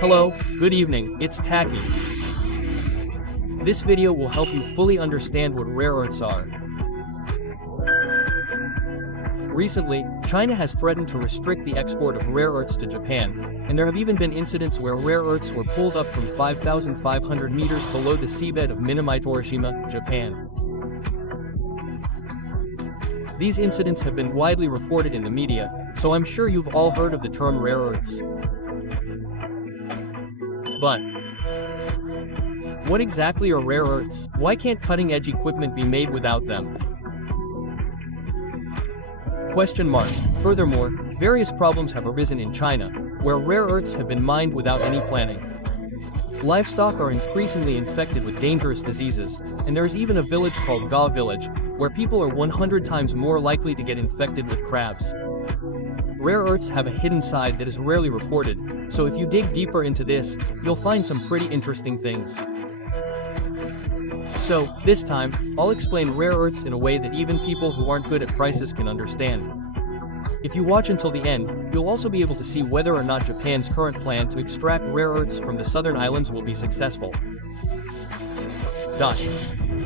Hello, good evening, it's Taki. This video will help you fully understand what rare earths are. Recently, China has threatened to restrict the export of rare earths to Japan, and there have even been incidents where rare earths were pulled up from 5,500 meters below the seabed of Minamite, Hiroshima, Japan. These incidents have been widely reported in the media, so I'm sure you've all heard of the term rare earths. But what exactly are rare earths? Why can't cutting-edge equipment be made without them? Furthermore, various problems have arisen in China, where rare earths have been mined without any planning. Livestock are increasingly infected with dangerous diseases, and there is even a village called Ga Village, where people are 100 times more likely to get infected with crabs. Rare earths have a hidden side that is rarely reported, so if you dig deeper into this, you'll find some pretty interesting things. So, this time, I'll explain rare earths in a way that even people who aren't good at prices can understand. If you watch until the end, you'll also be able to see whether or not Japan's current plan to extract rare earths from the southern islands will be successful.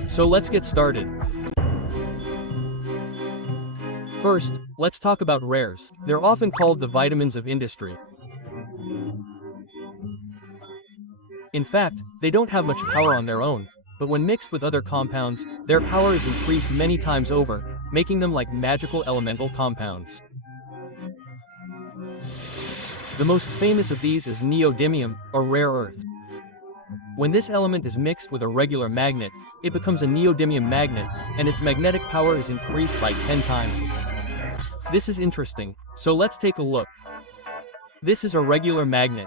So let's get started. First, let's talk about rares. They're often called the vitamins of industry. In fact, they don't have much power on their own, but when mixed with other compounds, their power is increased many times over, making them like magical elemental compounds. The most famous of these is neodymium, or rare earth. When this element is mixed with a regular magnet, it becomes a neodymium magnet, and its magnetic power is increased by 10 times. This is interesting, so let's take a look. This is a regular magnet.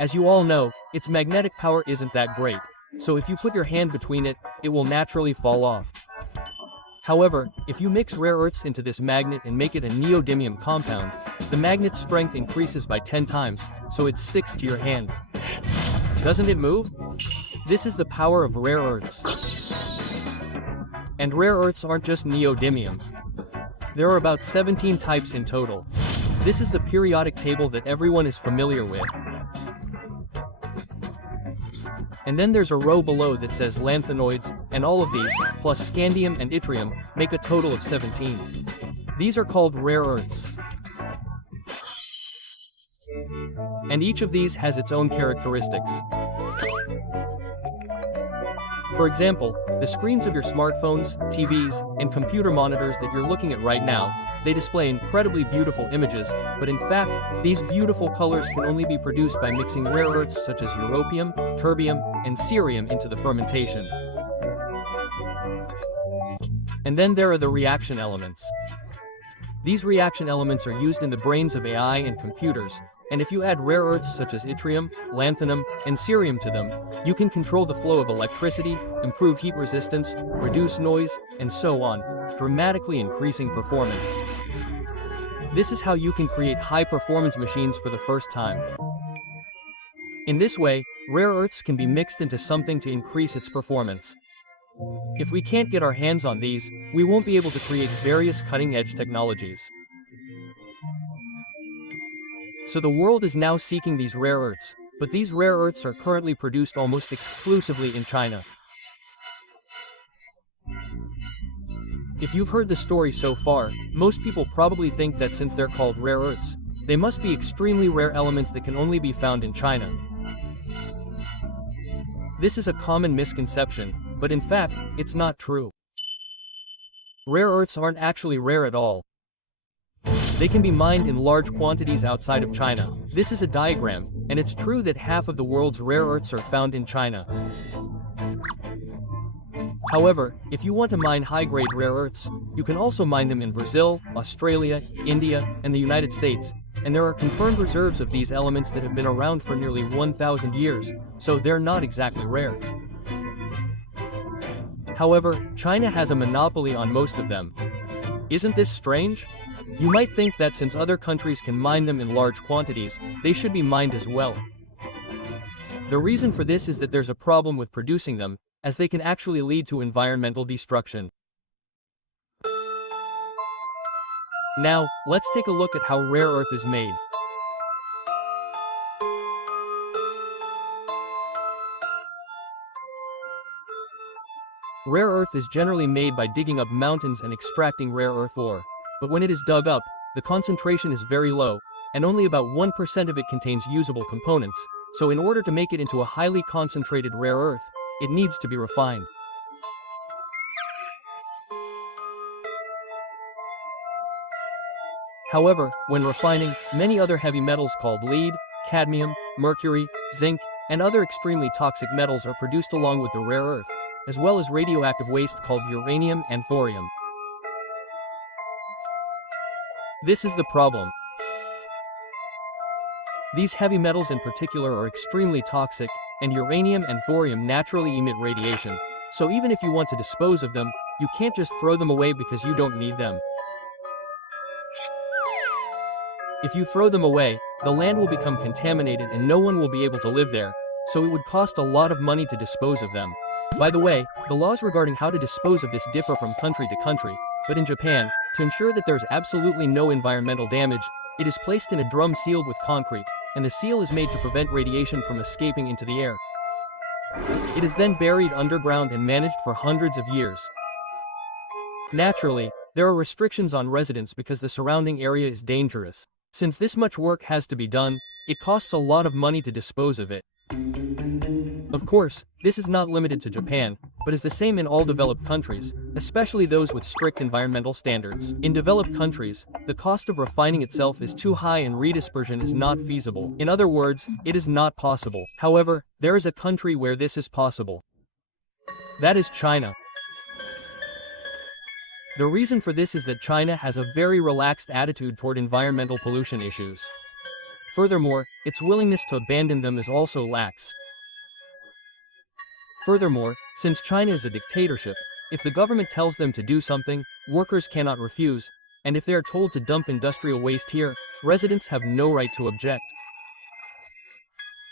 As you all know, its magnetic power isn't that great, so if you put your hand between it, it will naturally fall off. However, if you mix rare earths into this magnet and make it a neodymium compound, the magnet's strength increases by 10 times, so it sticks to your hand. Doesn't it move? This is the power of rare earths. And rare earths aren't just neodymium. There are about 17 types in total. This is the periodic table that everyone is familiar with. And then there's a row below that says lanthanoids, and all of these, plus scandium and yttrium, make a total of 17. These are called rare earths. And each of these has its own characteristics. For example, the screens of your smartphones, TVs, and computer monitors that you're looking at right now, they display incredibly beautiful images, but in fact, these beautiful colors can only be produced by mixing rare earths such as europium, terbium, and cerium into the fermentation. And then there are the reaction elements. These reaction elements are used in the brains of AI and computers, and if you add rare earths such as yttrium, lanthanum, and cerium to them, you can control the flow of electricity, improve heat resistance, reduce noise, and so on, dramatically increasing performance. This is how you can create high-performance machines for the first time. In this way, rare earths can be mixed into something to increase its performance. If we can't get our hands on these, we won't be able to create various cutting-edge technologies. So the world is now seeking these rare earths, but these rare earths are currently produced almost exclusively in China. If you've heard the story so far, most people probably think that since they're called rare earths, they must be extremely rare elements that can only be found in China. This is a common misconception, but in fact, it's not true. Rare earths aren't actually rare at all. They can be mined in large quantities outside of China. This is a diagram, and it's true that half of the world's rare earths are found in China. However, if you want to mine high-grade rare earths, you can also mine them in Brazil, Australia, India, and the United States, and there are confirmed reserves of these elements that have been around for nearly 1,000 years, so they're not exactly rare. However, China has a monopoly on most of them. Isn't this strange? You might think that since other countries can mine them in large quantities, they should be mined as well. The reason for this is that there's a problem with producing them, as they can actually lead to environmental destruction. Now, let's take a look at how rare earth is made. Rare earth is generally made by digging up mountains and extracting rare earth ore. But when it is dug up, the concentration is very low, and only about 1% of it contains usable components, so in order to make it into a highly concentrated rare earth, it needs to be refined. However, when refining, many other heavy metals called lead, cadmium, mercury, zinc, and other extremely toxic metals are produced along with the rare earth, as well as radioactive waste called uranium and thorium. This is the problem. These heavy metals in particular are extremely toxic, and uranium and thorium naturally emit radiation, so even if you want to dispose of them, you can't just throw them away because you don't need them. If you throw them away, the land will become contaminated and no one will be able to live there, so it would cost a lot of money to dispose of them. By the way, the laws regarding how to dispose of this differ from country to country, but in Japan, to ensure that there's absolutely no environmental damage, it is placed in a drum sealed with concrete, and the seal is made to prevent radiation from escaping into the air. It is then buried underground and managed for hundreds of years. Naturally, there are restrictions on residents because the surrounding area is dangerous. Since this much work has to be done, it costs a lot of money to dispose of it. Of course, this is not limited to Japan, but is the same in all developed countries, especially those with strict environmental standards. In developed countries, the cost of refining itself is too high and redispersion is not feasible. In other words, it is not possible. However, there is a country where this is possible. That is China. The reason for this is that China has a very relaxed attitude toward environmental pollution issues. Furthermore, its willingness to abandon them is also lax. Furthermore, since China is a dictatorship, if the government tells them to do something, workers cannot refuse, and if they are told to dump industrial waste here, residents have no right to object.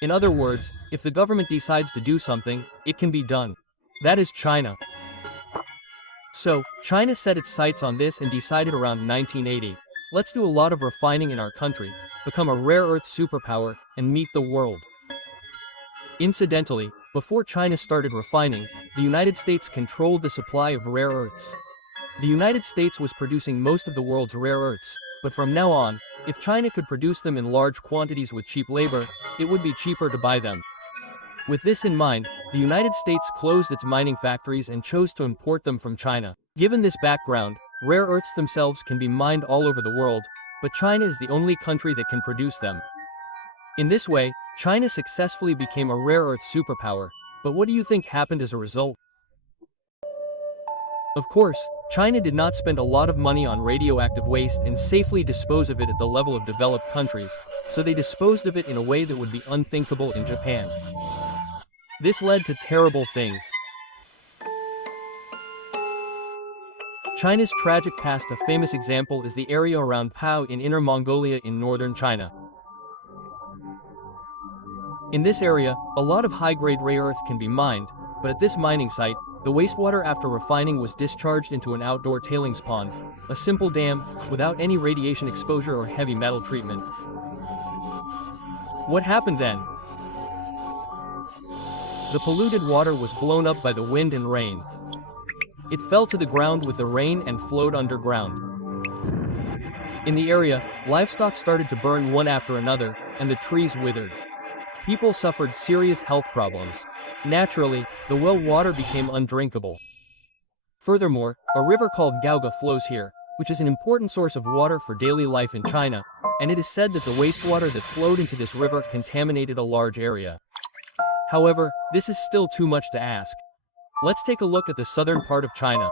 In other words, if the government decides to do something, it can be done. That is China. So, China set its sights on this and decided around 1980, let's do a lot of refining in our country, become a rare earth superpower, and meet the world. Incidentally, before China started refining, the United States controlled the supply of rare earths. The United States was producing most of the world's rare earths, but from now on, if China could produce them in large quantities with cheap labor, it would be cheaper to buy them. With this in mind, the United States closed its mining factories and chose to import them from China. Given this background, rare earths themselves can be mined all over the world, but China is the only country that can produce them. In this way, China successfully became a rare earth superpower, but what do you think happened as a result? Of course, China did not spend a lot of money on radioactive waste and safely dispose of it at the level of developed countries, so they disposed of it in a way that would be unthinkable in Japan. This led to terrible things. China's tragic past. A famous example is the area around Pao in Inner Mongolia in northern China. In this area, a lot of high-grade rare earth can be mined, but at this mining site, the wastewater after refining was discharged into an outdoor tailings pond, a simple dam, without any radiation exposure or heavy metal treatment. What happened then? The polluted water was blown up by the wind and rain. It fell to the ground with the rain and flowed underground. In the area, livestock started to burn one after another, and the trees withered. People suffered serious health problems. Naturally, the well water became undrinkable. Furthermore, a river called Gaoga flows here, which is an important source of water for daily life in China, and it is said that the wastewater that flowed into this river contaminated a large area. However, this is still too much to ask. Let's take a look at the southern part of China.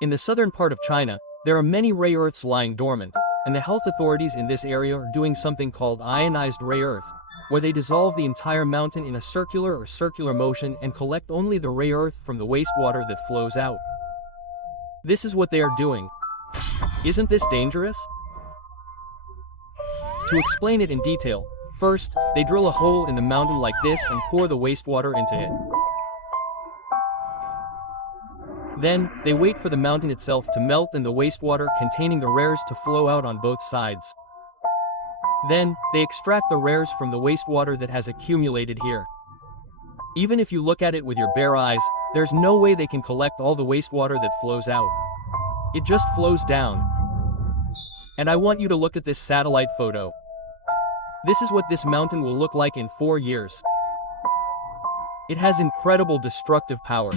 In the southern part of China, there are many rare earths lying dormant, and the health authorities in this area are doing something called ionized rare earth, where they dissolve the entire mountain in a circular motion and collect only the rare earth from the wastewater that flows out. This is what they are doing. Isn't this dangerous? To explain it in detail, first, they drill a hole in the mountain like this and pour the wastewater into it. Then, they wait for the mountain itself to melt and the wastewater containing the rares to flow out on both sides. Then, they extract the rares from the wastewater that has accumulated here. Even if you look at it with your bare eyes, there's no way they can collect all the wastewater that flows out. It just flows down. And I want you to look at this satellite photo. This is what this mountain will look like in 4 years. It has incredible destructive power.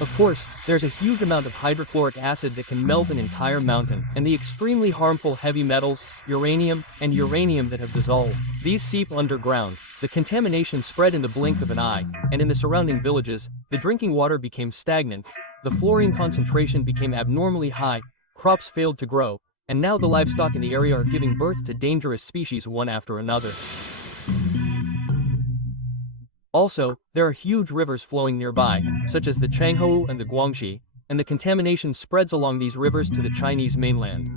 Of course, there's a huge amount of hydrochloric acid that can melt an entire mountain, and the extremely harmful heavy metals, uranium, and uranium that have dissolved. These seep underground. The contamination spread in the blink of an eye, and in the surrounding villages, the drinking water became stagnant, the fluorine concentration became abnormally high, crops failed to grow, and now the livestock in the area are giving birth to dangerous species one after another. Also, there are huge rivers flowing nearby, such as the Changhou and the Guangxi, and the contamination spreads along these rivers to the Chinese mainland.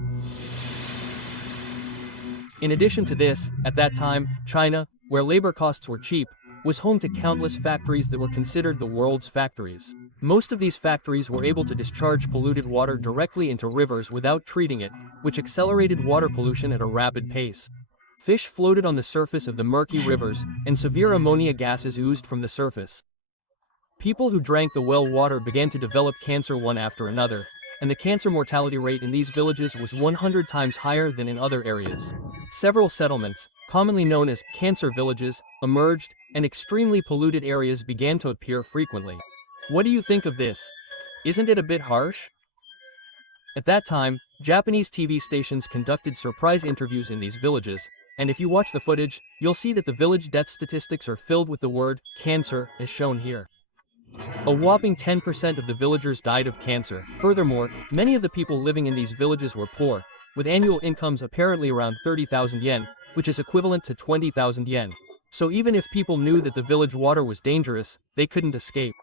In addition to this, at that time, China, where labor costs were cheap, was home to countless factories that were considered the world's factories. Most of these factories were able to discharge polluted water directly into rivers without treating it, which accelerated water pollution at a rapid pace. Fish floated on the surface of the murky rivers, and severe ammonia gases oozed from the surface. People who drank the well water began to develop cancer one after another, and the cancer mortality rate in these villages was 100 times higher than in other areas. Several settlements, commonly known as cancer villages, emerged, and extremely polluted areas began to appear frequently. What do you think of this? Isn't it a bit harsh? At that time, Japanese TV stations conducted surprise interviews in these villages, and if you watch the footage, you'll see that the village death statistics are filled with the word cancer, as shown here. A whopping 10% of the villagers died of cancer. Furthermore, many of the people living in these villages were poor, with annual incomes apparently around 30,000 yen, which is equivalent to 20,000 yen. So even if people knew that the village water was dangerous, they couldn't escape.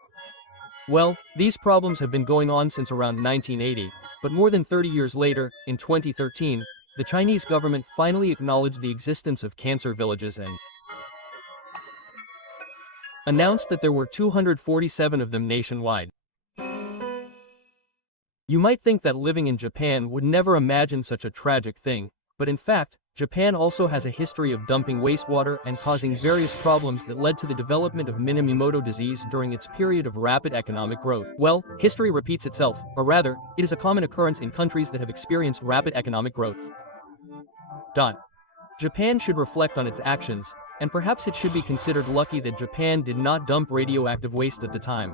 Well, these problems have been going on since around 1980, but more than 30 years later, in 2013, the Chinese government finally acknowledged the existence of cancer villages and announced that there were 247 of them nationwide. You might think that living in Japan would never imagine such a tragic thing, but in fact, Japan also has a history of dumping wastewater and causing various problems that led to the development of Minamimoto disease during its period of rapid economic growth. Well, history repeats itself, or rather, it is a common occurrence in countries that have experienced rapid economic growth. Japan should reflect on its actions, and perhaps it should be considered lucky that Japan did not dump radioactive waste at the time.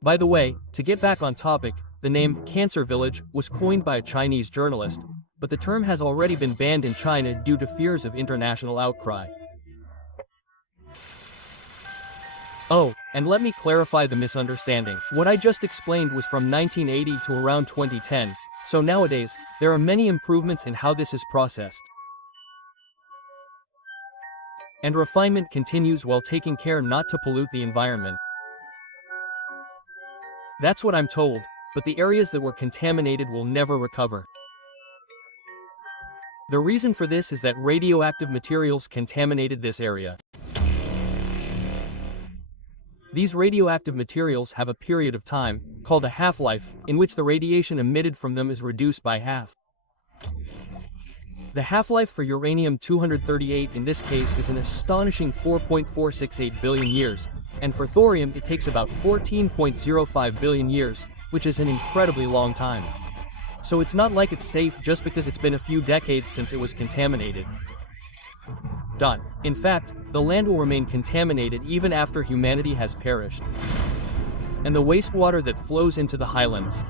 By the way, to get back on topic, the name Cancer Village was coined by a Chinese journalist, but the term has already been banned in China due to fears of international outcry. Oh, and let me clarify the misunderstanding. What I just explained was from 1980 to around 2010, so nowadays, there are many improvements in how this is processed. And refinement continues while taking care not to pollute the environment. That's what I'm told, but the areas that were contaminated will never recover. The reason for this is that radioactive materials contaminated this area. These radioactive materials have a period of time, called a half-life, in which the radiation emitted from them is reduced by half. The half-life for uranium-238 in this case is an astonishing 4.468 billion years, and for thorium it takes about 14.05 billion years, which is an incredibly long time. So it's not like it's safe just because it's been a few decades since it was contaminated. In fact, the land will remain contaminated even after humanity has perished. And the wastewater that flows into the highlands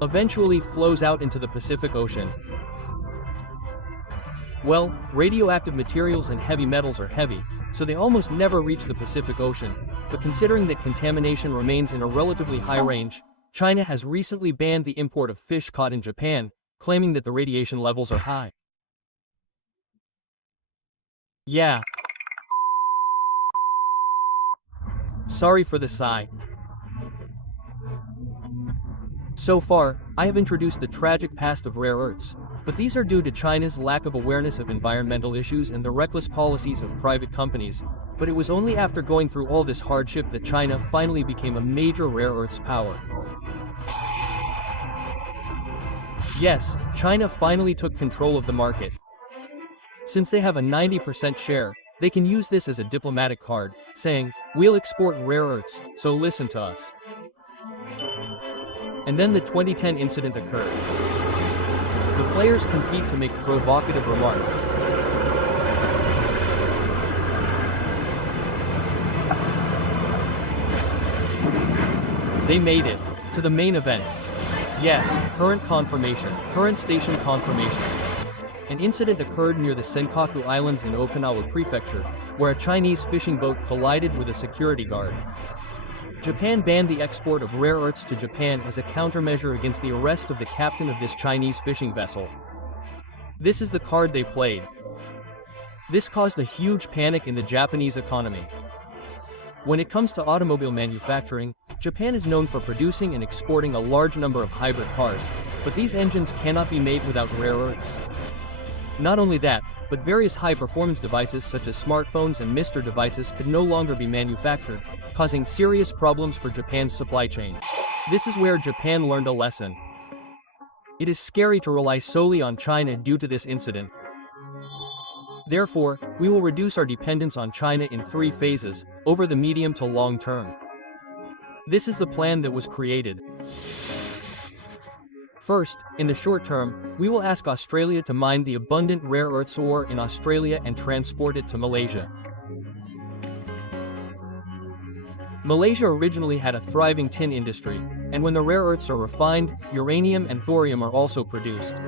eventually flows out into the Pacific Ocean. Well, radioactive materials and heavy metals are heavy, so they almost never reach the Pacific Ocean, but considering that contamination remains in a relatively high range, China has recently banned the import of fish caught in Japan, claiming that the radiation levels are high. Yeah. Sorry for the sigh. So far, I have introduced the tragic past of rare earths, but these are due to China's lack of awareness of environmental issues and the reckless policies of private companies, but it was only after going through all this hardship that China finally became a major rare earths power. Yes, China finally took control of the market. Since they have a 90% share, They can use this as a diplomatic card, saying, "We'll export rare earths, so listen to us." And then the 2010 incident occurred. The players compete to make provocative remarks. They made it to the main event. Yes, current station confirmation. An incident occurred near the Senkaku Islands in Okinawa Prefecture, where a Chinese fishing boat collided with a security guard. Japan banned the export of rare earths to Japan as a countermeasure against the arrest of the captain of this Chinese fishing vessel. This is the card they played. This caused a huge panic in the Japanese economy. When it comes to automobile manufacturing, Japan is known for producing and exporting a large number of hybrid cars, but these engines cannot be made without rare earths. Not only that, but various high-performance devices such as smartphones and MiSTer devices could no longer be manufactured, causing serious problems for Japan's supply chain. This is where Japan learned a lesson. It is scary to rely solely on China due to this incident. Therefore, we will reduce our dependence on China in 3 phases, over the medium to long term. This is the plan that was created. First, in the short term, we will ask Australia to mine the abundant rare earths ore in Australia and transport it to Malaysia. Malaysia originally had a thriving tin industry, and when the rare earths are refined, uranium and thorium are also produced.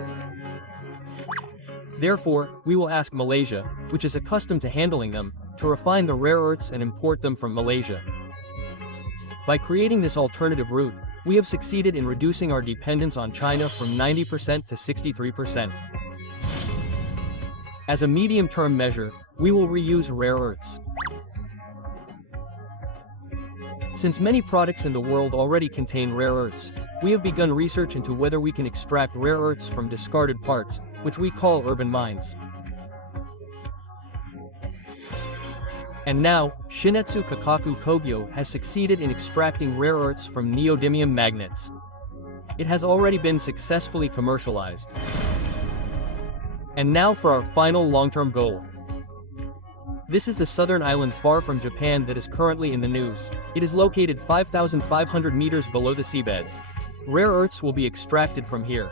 Therefore, we will ask Malaysia, which is accustomed to handling them, to refine the rare earths and import them from Malaysia. By creating this alternative route, we have succeeded in reducing our dependence on China from 90% to 63%. As a medium-term measure, we will reuse rare earths. Since many products in the world already contain rare earths, we have begun research into whether we can extract rare earths from discarded parts, which we call urban mines. And now, Shin-Etsu Kakaku Kogyo has succeeded in extracting rare earths from neodymium magnets. It has already been successfully commercialized. And now for our final long-term goal. This is the southern island far from Japan that is currently in the news. It is located 5,500 meters below the seabed. Rare earths will be extracted from here.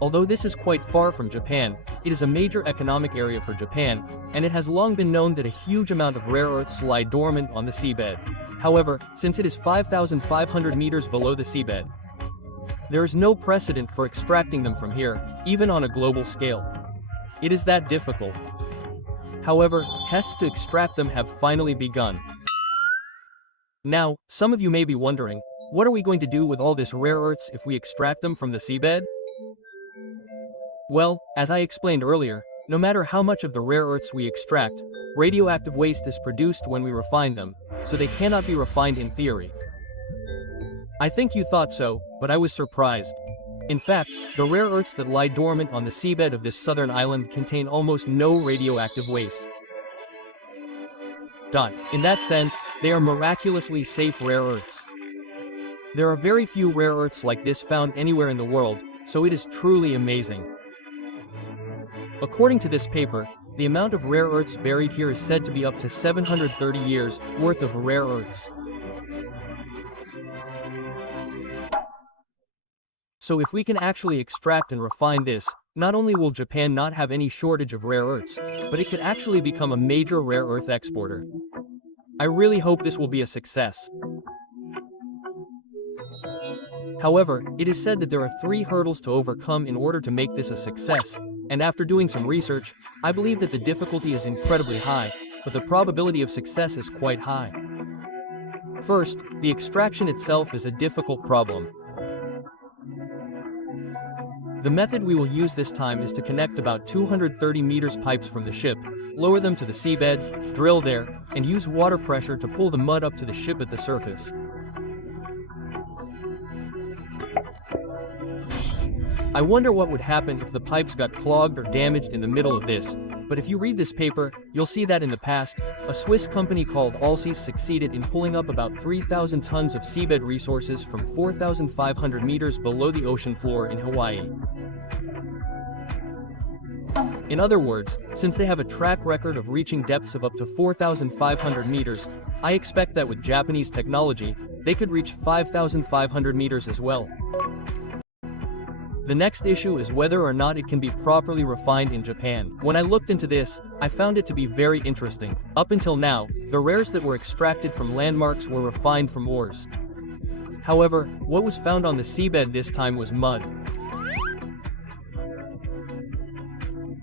Although this is quite far from Japan, it is a major economic area for Japan, and it has long been known that a huge amount of rare earths lie dormant on the seabed. However, since it is 5,500 meters below the seabed, there is no precedent for extracting them from here, even on a global scale. It is that difficult. However, tests to extract them have finally begun. Now, some of you may be wondering, what are we going to do with all this rare earths if we extract them from the seabed? Well, as I explained earlier, no matter how much of the rare earths we extract, radioactive waste is produced when we refine them, so they cannot be refined in theory. I think you thought so, but I was surprised. In fact, the rare earths that lie dormant on the seabed of this southern island contain almost no radioactive waste. In that sense, they are miraculously safe rare earths. There are very few rare earths like this found anywhere in the world, so it is truly amazing. According to this paper, the amount of rare earths buried here is said to be up to 730 years worth of rare earths. So if we can actually extract and refine this, not only will Japan not have any shortage of rare earths, but it could actually become a major rare earth exporter. I really hope this will be a success. However, it is said that there are 3 hurdles to overcome in order to make this a success, and after doing some research, I believe that the difficulty is incredibly high, but the probability of success is quite high. First, the extraction itself is a difficult problem. The method we will use this time is to connect about 230 meters pipes from the ship, lower them to the seabed, drill there, and use water pressure to pull the mud up to the ship at the surface. I wonder what would happen if the pipes got clogged or damaged in the middle of this, but if you read this paper, you'll see that in the past, a Swiss company called Allseas succeeded in pulling up about 3,000 tons of seabed resources from 4,500 meters below the ocean floor in Hawaii. In other words, since they have a track record of reaching depths of up to 4,500 meters, I expect that with Japanese technology, they could reach 5,500 meters as well. The next issue is whether or not it can be properly refined in Japan. When I looked into this, I found it to be very interesting. Up until now, the rares that were extracted from landmarks were refined from ores. However, what was found on the seabed this time was mud.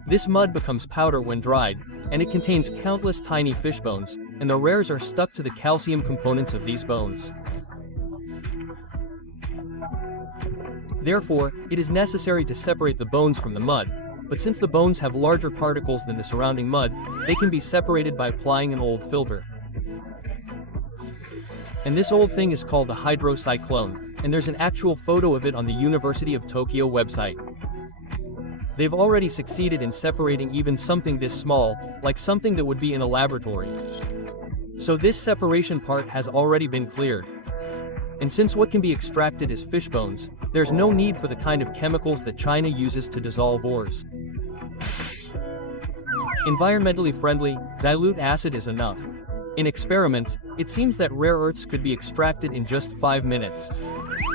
This mud becomes powder when dried, and it contains countless tiny fish bones, and the rares are stuck to the calcium components of these bones. Therefore, it is necessary to separate the bones from the mud, but since the bones have larger particles than the surrounding mud, they can be separated by applying an old filter. And this old thing is called a hydrocyclone, and there's an actual photo of it on the University of Tokyo website. They've already succeeded in separating even something this small, like something that would be in a laboratory. So this separation part has already been cleared. And since what can be extracted is fish bones, there's no need for the kind of chemicals that China uses to dissolve ores. Environmentally friendly, dilute acid is enough. In experiments, it seems that rare earths could be extracted in just 5 minutes.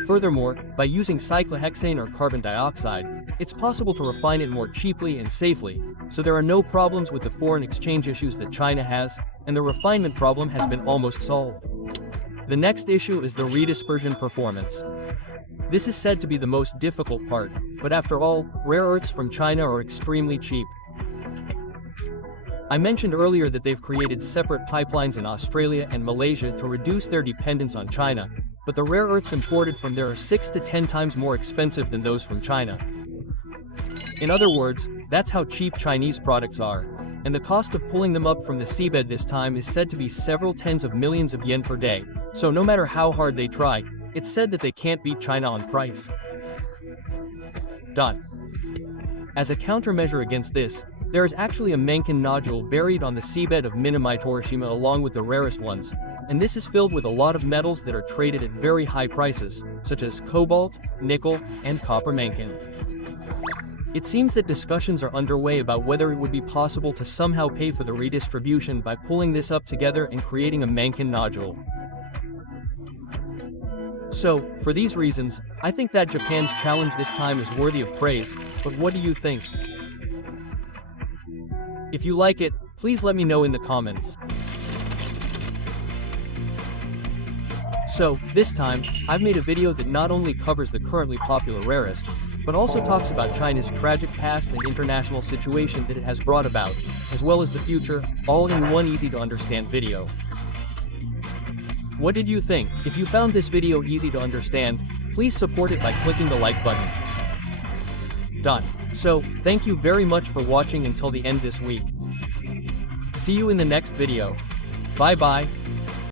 Furthermore, by using cyclohexane or carbon dioxide, it's possible to refine it more cheaply and safely, so there are no problems with the foreign exchange issues that China has, and the refinement problem has been almost solved. The next issue is the redispersion performance. This is said to be the most difficult part, but after all, rare earths from China are extremely cheap. I mentioned earlier that they've created separate pipelines in Australia and Malaysia to reduce their dependence on China, but the rare earths imported from there are 6 to 10 times more expensive than those from China. In other words, that's how cheap Chinese products are, and the cost of pulling them up from the seabed this time is said to be several tens of millions of yen per day, so no matter how hard they try, it's said that they can't beat China on price. As a countermeasure against this, there is actually a Menken nodule buried on the seabed of Minami Torishima along with the rarest ones, and this is filled with a lot of metals that are traded at very high prices, such as cobalt, nickel, and copper Menken. It seems that discussions are underway about whether it would be possible to somehow pay for the redistribution by pulling this up together and creating a Menken nodule. So, for these reasons, I think that Japan's challenge this time is worthy of praise, but what do you think? If you like it, please let me know in the comments. So, this time, I've made a video that not only covers the currently popular rarest, but also talks about China's tragic past and international situation that it has brought about, as well as the future, all in one easy-to-understand video. What did you think? If you found this video easy to understand, please support it by clicking the like button. So, thank you very much for watching until the end this week. See you in the next video. Bye bye.